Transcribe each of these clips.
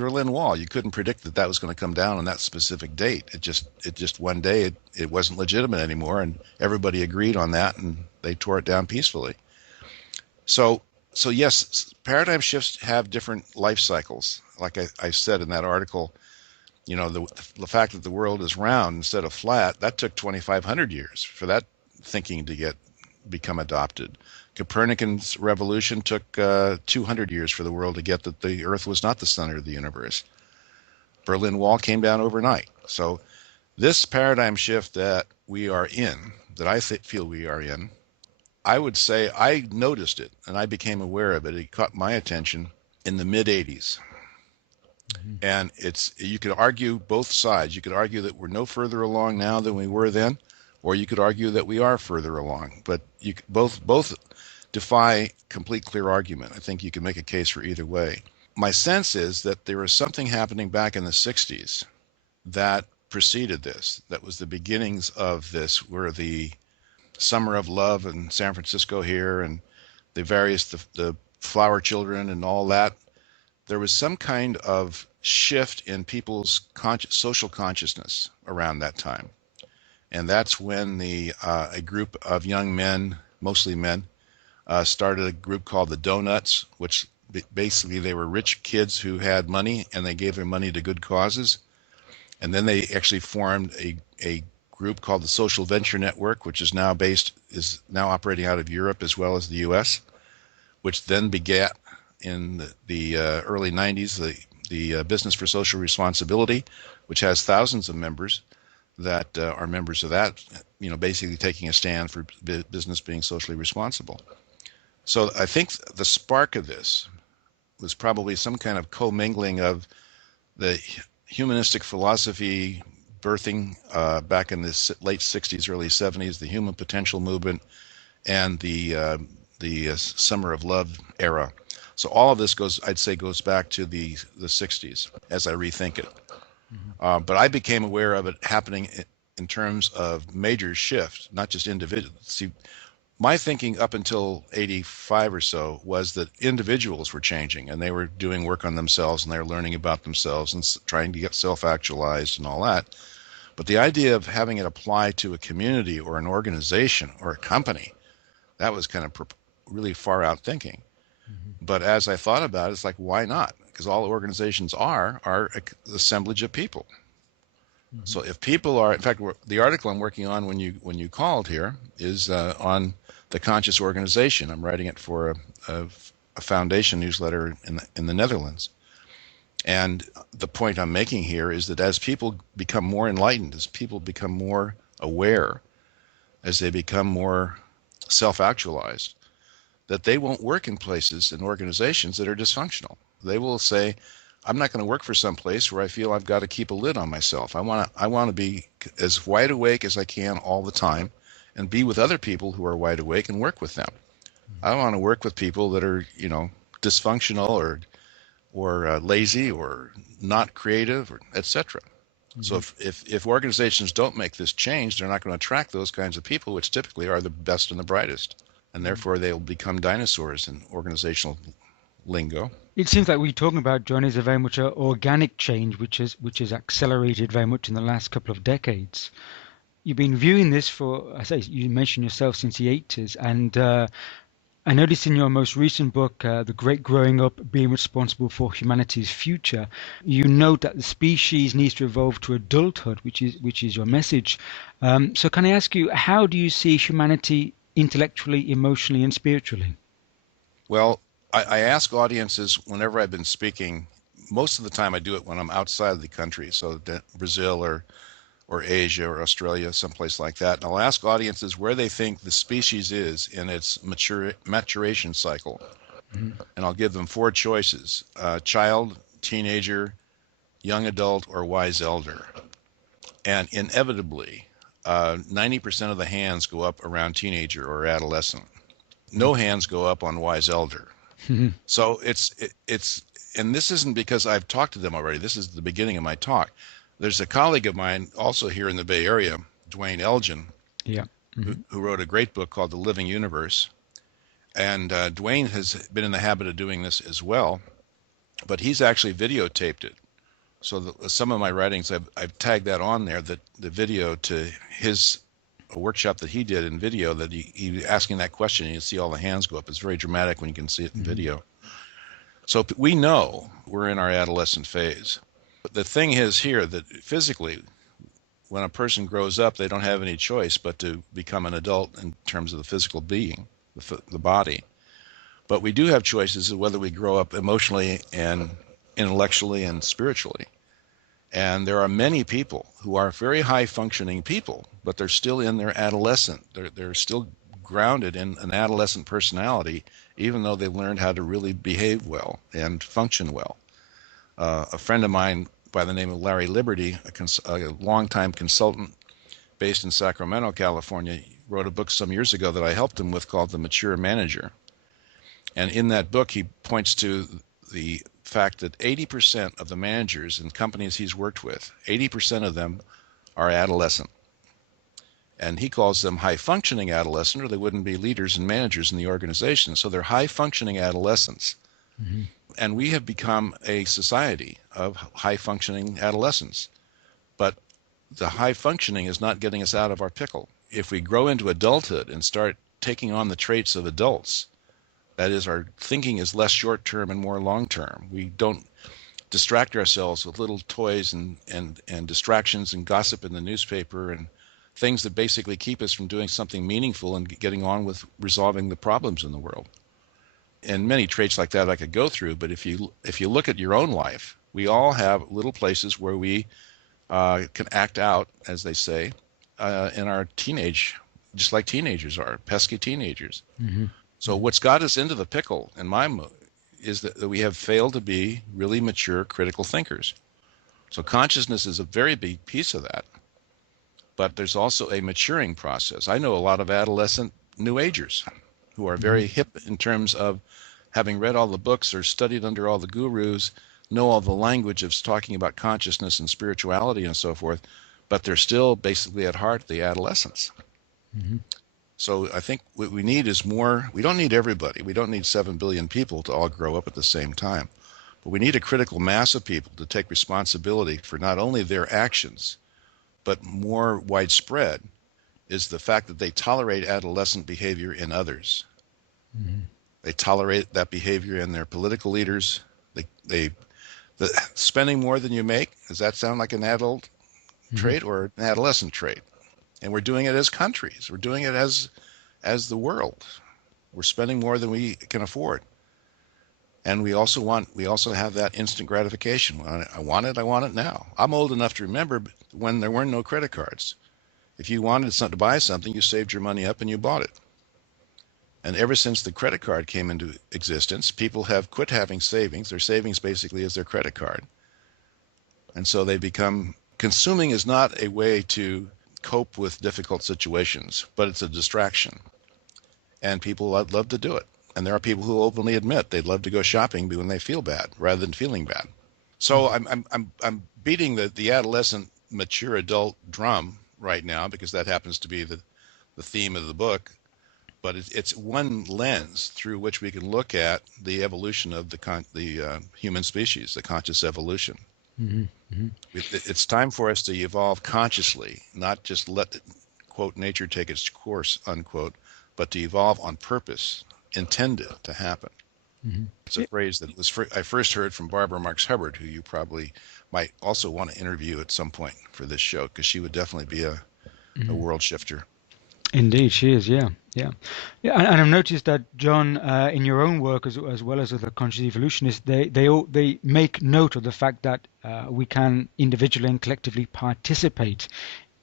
Berlin Wall. You couldn't predict that that was going to come down on that specific date. It just one day it wasn't legitimate anymore, and everybody agreed on that, and they tore it down peacefully. So so yes, paradigm shifts have different life cycles. Like I said in that article, the fact that the world is round instead of flat, that took 2,500 years for that thinking to become adopted. Copernicus' revolution took 200 years for the world to get that the Earth was not the center of the universe. Berlin Wall came down overnight. So this paradigm shift that we are in, that I feel we are in, I would say I noticed it and I became aware of it. It caught my attention in the mid 80s. Mm-hmm. And you could argue both sides. You could argue that we're no further along now than we were then, or you could argue that we are further along. But both defy complete clear argument. I think you can make a case for either way. My sense is that there was something happening back in the 60s that preceded this, that was the beginnings of this, where the Summer of Love in San Francisco here and the flower children and all that, there was some kind of shift in people's social consciousness around that time. And that's when a group of young men, mostly men, started a group called the Donuts, which basically they were rich kids who had money and they gave their money to good causes. And then they actually formed a group called the Social Venture Network, which is now operating out of Europe as well as the U.S., which then begat in the early 90s the Business for Social Responsibility, which has thousands of members that are members of that, basically taking a stand for business being socially responsible. So I think the spark of this was probably some kind of commingling of the humanistic philosophy birthing back in the late 60s, early 70s, the human potential movement, and the Summer of Love era. So all of this goes back to the 60s as I rethink it. Mm-hmm. But I became aware of it happening in terms of major shift, not just individual. See, my thinking up until 85 or so was that individuals were changing and they were doing work on themselves and they were learning about themselves and trying to get self-actualized and all that. But the idea of having it apply to a community or an organization or a company, that was kind of really far out thinking. Mm-hmm. But as I thought about it, it's like, why not? Because all organizations are an assemblage of people. Mm-hmm. So if people are, in fact, the article I'm working on when you called here is on the conscious organization. I'm writing it for a foundation newsletter in the Netherlands. And the point I'm making here is that as people become more enlightened, as people become more aware, as they become more self-actualized, that they won't work in places and organizations that are dysfunctional. They will say, I'm not going to work for some place where I feel I've got to keep a lid on myself. I want to be as wide awake as I can all the time and be with other people who are wide awake and work with them. I don't want to work with people that are, dysfunctional or lazy or not creative, or etc. Mm-hmm. So if organizations don't make this change, they're not going to attract those kinds of people, which typically are the best and the brightest. And therefore they'll become dinosaurs in organizational lingo. It seems like what you're talking about, John, is a very much an organic change, which has accelerated very much in the last couple of decades. You've been viewing this for, I say, you mentioned yourself since the 80s, and I noticed in your most recent book, The Great Growing Up, Being Responsible for Humanity's Future, you note that the species needs to evolve to adulthood, which is your message. So can I ask you, how do you see humanity intellectually, emotionally, and spiritually? Well, I ask audiences whenever I've been speaking. Most of the time I do it when I'm outside of the country, so Brazil or Asia or Australia, someplace like that. And I'll ask audiences where they think the species is in its maturation cycle. Mm-hmm. And I'll give them four choices: child, teenager, young adult, or wise elder. And inevitably, 90% of the hands go up around teenager or adolescent. No hands go up on wise elder. Mm-hmm. So and this isn't because I've talked to them already. This is the beginning of my talk. There's a colleague of mine also here in the Bay Area, Dwayne Elgin, Yeah. Mm-hmm. who wrote a great book called The Living Universe. And Dwayne has been in the habit of doing this as well. but he's actually videotaped it. So some of my writings, I've tagged that on there, that the video to his a workshop that he did in video, that he asking that question, and you see all the hands go up. It's very dramatic when you can see it in video. So we know we're in our adolescent phase. But the thing is here that physically, when a person grows up, they don't have any choice but to become an adult in terms of the physical being, the body. But we do have choices of whether we grow up emotionally and intellectually and spiritually. And there are many people who are very high functioning people, but they're still in their adolescent. They're still grounded in an adolescent personality, even though they've learned how to really behave well and function well. A friend of mine by the name of Larry Liberty, a longtime consultant based in Sacramento, California, wrote a book some years ago that I helped him with called The Mature Manager. And in that book, he points to the fact that 80% of the managers in companies he's worked with, 80% of them are adolescent. And he calls them high-functioning adolescent, or they wouldn't be leaders and managers in the organization. So they're high-functioning adolescents. Mm-hmm. And we have become a society of high-functioning adolescents. But the high-functioning is not getting us out of our pickle. If we grow into adulthood and start taking on the traits of adults, that is, our thinking is less short-term and more long-term. We don't distract ourselves with little toys and distractions and gossip in the newspaper and things that basically keep us from doing something meaningful and getting on with resolving the problems in the world. And many traits like that I could go through, but if you look at your own life, we all have little places where we can act out, as they say, in our teenage, just like teenagers are, pesky teenagers. Mm-hmm. So what's got us into the pickle, in my mood, is that we have failed to be really mature, critical thinkers. So consciousness is a very big piece of that. But there's also a maturing process. I know a lot of adolescent New Agers who are very hip in terms of having read all the books or studied under all the gurus, know all the language of talking about consciousness and spirituality and so forth, but they're still basically at heart the adolescents. Mm-hmm. So I think what we need is more. We don't need everybody. We don't need 7 billion people to all grow up at the same time. But we need a critical mass of people to take responsibility for not only their actions, but more widespread is the fact that they tolerate adolescent behavior in others. Mm-hmm. They tolerate that behavior in their political leaders. The spending more than you make, does that sound like an adult trait or an adolescent trait? And we're doing it as countries. We're doing it as the world. We're spending more than we can afford. And we also have that instant gratification. I want it now. I'm old enough to remember when there weren't no credit cards. If you wanted to buy something, you saved your money up and you bought it. And ever since the credit card came into existence, people have quit having savings. Their savings basically is their credit card. And so they become, consuming is not a way to cope with difficult situations, but it's a distraction. And people love to do it. And there are people who openly admit they'd love to go shopping when they feel bad rather than feeling bad. So I'm beating the adolescent mature adult drum right now because that happens to be the theme of the book. But it's one lens through which we can look at the evolution of the human species, the conscious evolution. Mm-hmm. Mm-hmm. It's time for us to evolve consciously, not just let, quote, nature take its course, unquote, but to evolve on purpose, intended to happen. Mm-hmm. It's a phrase that I first heard from Barbara Marx Hubbard, who you probably might also want to interview at some point for this show, because she would definitely be a world shifter. Indeed, she is. Yeah. And I've noticed that, John, in your own work as well as other conscious evolutionists, they make note of the fact that we can individually and collectively participate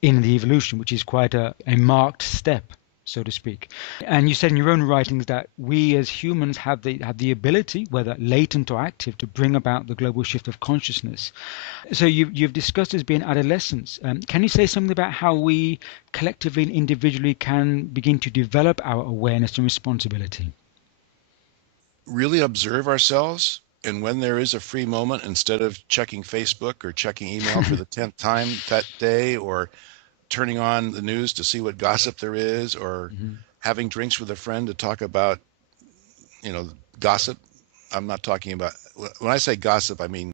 in the evolution, which is quite a marked step, so to speak. And you said in your own writings that we as humans have the ability, whether latent or active, to bring about the global shift of consciousness. So you've discussed as being adolescence. Can you say something about how we collectively and individually can begin to develop our awareness and responsibility? Really observe ourselves, and when there is a free moment, instead of checking Facebook or checking email for the 10th time that day, or turning on the news to see what gossip there is, or having drinks with a friend to talk about, gossip, I'm not talking about, when I say gossip, I mean